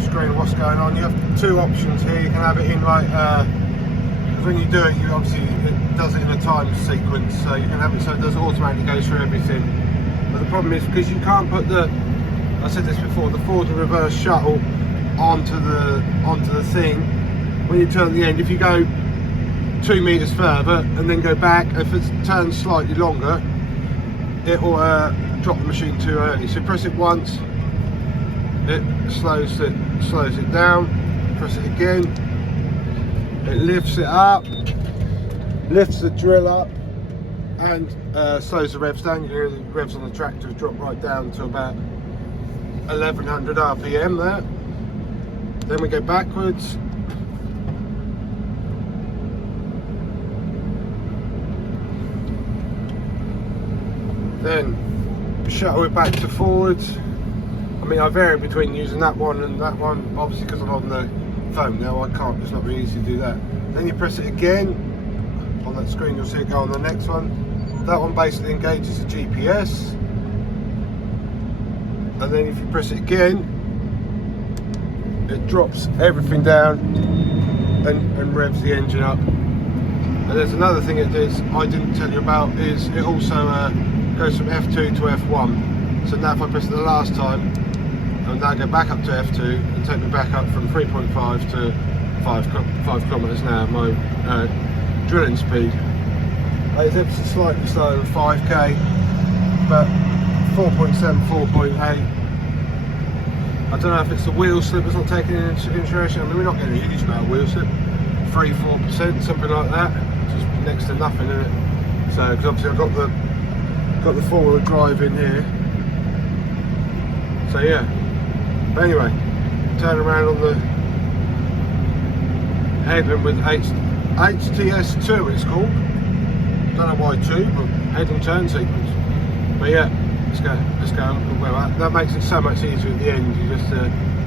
screen of what's going on. You have two options here. You can have it in like, because when you do it, you obviously, it does it in a time sequence, so you can have it so it does automatically go through everything. But the problem is, because you can't put the, I said this before, the forward and reverse shuttle onto the thing. When you turn the end, if you go 2 meters further and then go back, if it turns slightly longer, it will drop the machine too early. So press it once, it slows it down. Press it again, it lifts it up, lifts the drill up, and slows the revs down. You hear the revs on the tractor drop right down to about 1100 RPM there. Then we go backwards. Then shuttle it back to forwards. I mean, I vary between using that one and that one, obviously because I'm on the phone now, I can't, it's not really easy to do that. Then you press it again, on that screen you'll see it go on the next one. That one basically engages the GPS. And then if you press it again, it drops everything down and revs the engine up. And there's another thing it does I didn't tell you about, is it also goes from F2 to F1. So now if I press it the last time, I'll now go back up to F2 and take me back up from 3.5 to 5 kilometers an hour, my drilling speed. It's ever so slightly slower than 5k, but 4.7, 4.8. I don't know if it's the wheel slip that's not taken into consideration. I mean, we're not getting a huge amount of wheel slip, 3-4%, something like that. Just next to nothing, isn't it? So, because obviously I've got the four-wheel drive in here. So yeah. But anyway, turn around on the Headland with HTS2 it's called. Don't know why 2, but Headland turn sequence. But yeah, let's go. Well, that makes it so much easier at the end. You just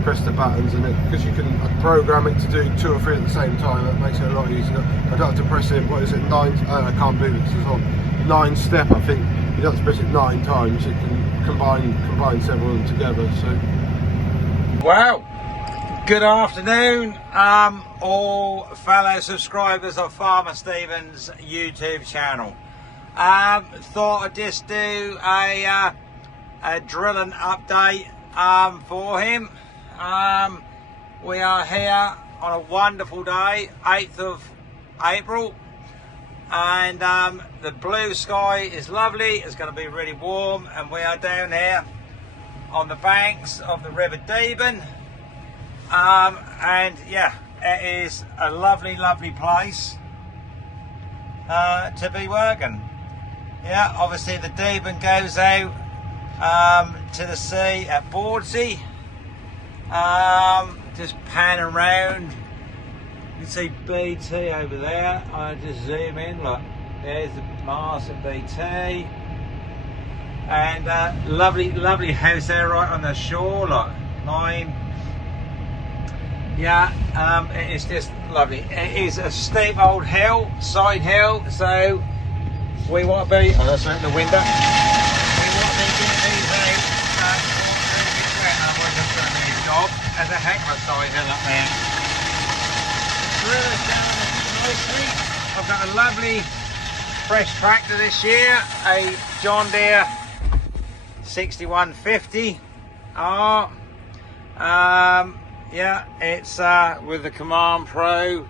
press the buttons, and because you can program it to do 2 or 3 at the same time, that makes it a lot easier. I don't have to press it, what is it, 9, I can't believe it, it's on 9 step I think. You don't have to press it 9 times, it can combine several of them together. So wow, good afternoon all fellow subscribers of Farmer Stephen's YouTube channel. Thought I'd just do a drilling update for him. We are here on a wonderful day, 8th of April, and the blue sky is lovely. It's going to be really warm, and we are down here on the banks of the River Deben, and yeah, it is a lovely place to be working. Yeah, obviously the Deben goes out to the sea at Bordsey. Just pan around, you can see BT over there. I just zoom in, look, there's the mast of BT, and lovely house there right on the shore, look, 9. Yeah, it is just lovely. It is a steep old hill, side hill, so we want to be, let's open the window. We want to get these out before they get wet, otherwise it's going to be a job. There's a heck of a side hill up there. Drill us down nicely. I've got a lovely fresh tractor this year, a John Deere 6150 R. Yeah, it's with the Command Pro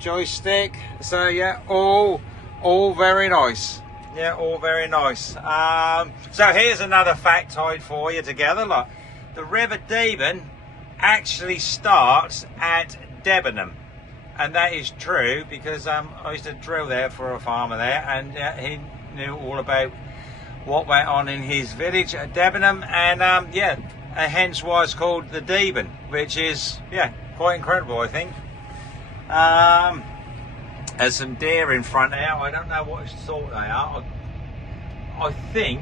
joystick. So yeah, all very nice. Yeah, all very nice. So here's another factoid for you together. Look, the River Deben actually starts at Debenham, and that is true because I used to drill there for a farmer there, and he knew all about what went on in his village at Debenham, and yeah, hence why it's called the Deben, which is, yeah, quite incredible, I think. There's some deer in front here. I don't know what sort they are. I think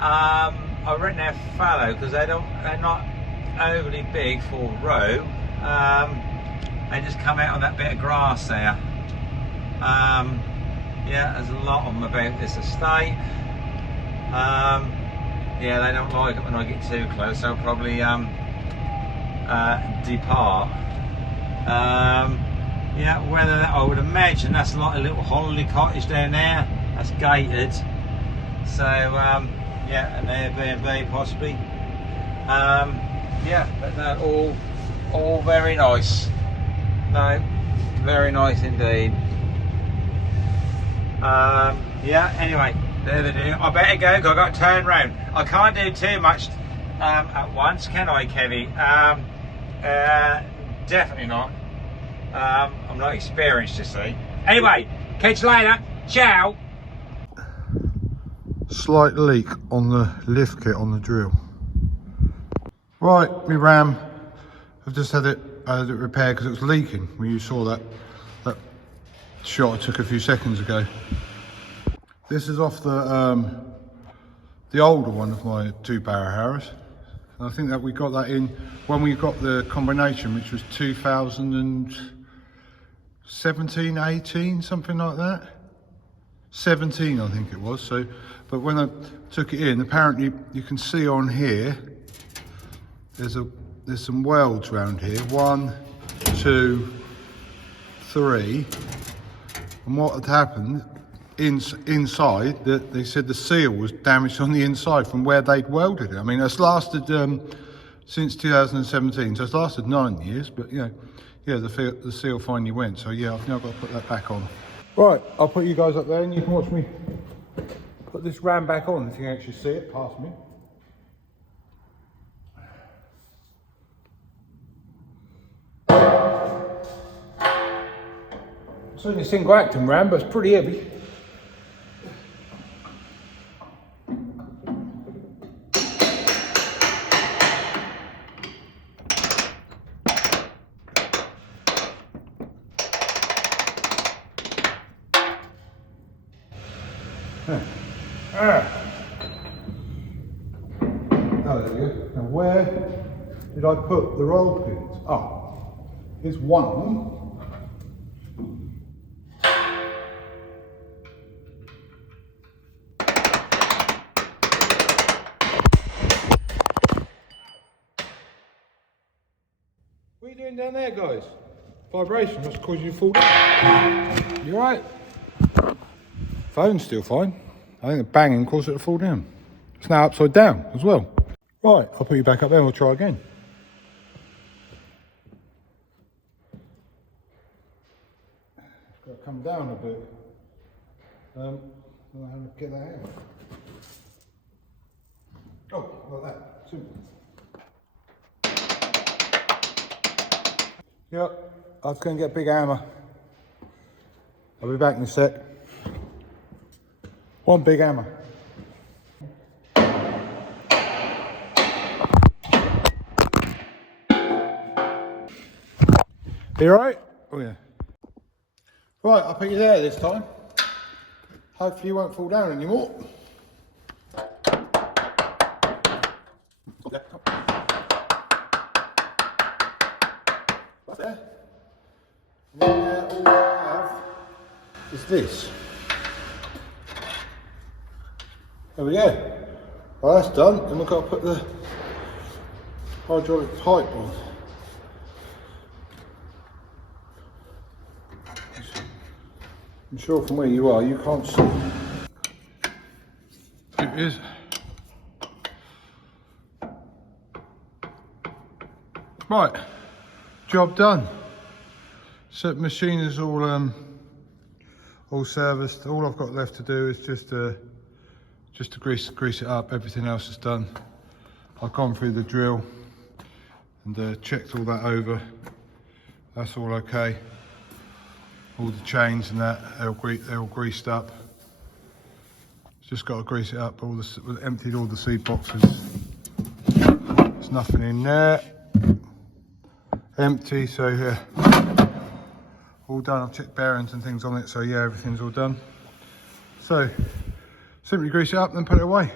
I reckon they're fallow because they're not overly big for roe. They just come out on that bit of grass there. Yeah, there's a lot of them about this estate. Yeah, they don't like it when I get too close. I'll probably depart. Yeah, whether I would imagine that's like a little holiday cottage down there. That's gated. So yeah, an Airbnb possibly. Yeah, but no, all very nice. No, very nice indeed. Yeah, anyway, there they do. I better go because I've got to turn round. I can't do too much at once, can I, Kevy? Definitely not. I'm not experienced, you see. Anyway, catch you later. Ciao. Slight leak on the lift kit on the drill. Right, my ram, I've just had it repaired because it was leaking when you saw that shot I took a few seconds ago. This is off the older one of my 2-barrel Harris. And I think that we got that in when we got the combination, which was 2017, 18, something like that. 17, I think it was. So, but when I took it in, apparently you can see on here, there's some welds around here. 1, 2, 3. And what had happened inside, they said the seal was damaged on the inside from where they'd welded it. I mean, it's lasted since 2017, so it's lasted 9 years. But you know, yeah, the seal finally went. So yeah, I've now got to put that back on. Right, I'll put you guys up there, and you can watch me put this ram back on if you can actually see it past me. It's only a single acting ram, but it's pretty heavy. Oh, there we go. Now where did I put the roll pins? Oh, here's one of them. What are you doing down there, guys? Vibration must cause you to fall down. You alright? Phone's still fine. I think the banging caused it to fall down. It's now upside down as well. Right, I'll put you back up there and we'll try again. It's got to come down a bit. I don't know how to get that out. Oh, like that. Simple. Yep, I was going to get a big hammer. I'll be back in a sec. One big hammer. You alright? Oh yeah. Right, I'll put you there this time. Hopefully you won't fall down anymore. There. And then all I have is this. There we go. Well, that's done. Then we've got to put the hydraulic pipe on. I'm sure from where you are, you can't see. Here it is. Right, job done. So the machine is all serviced. All I've got left to do is just to grease it up. Everything else is done. I've gone through the drill and checked all that over. That's all okay. All the chains and that, they're all greased up. Just got to grease it up. Emptied all the seed boxes. There's nothing in there. Empty, so yeah, all done. I've checked bearings and things on it, so yeah, everything's all done. So simply grease it up and then put it away.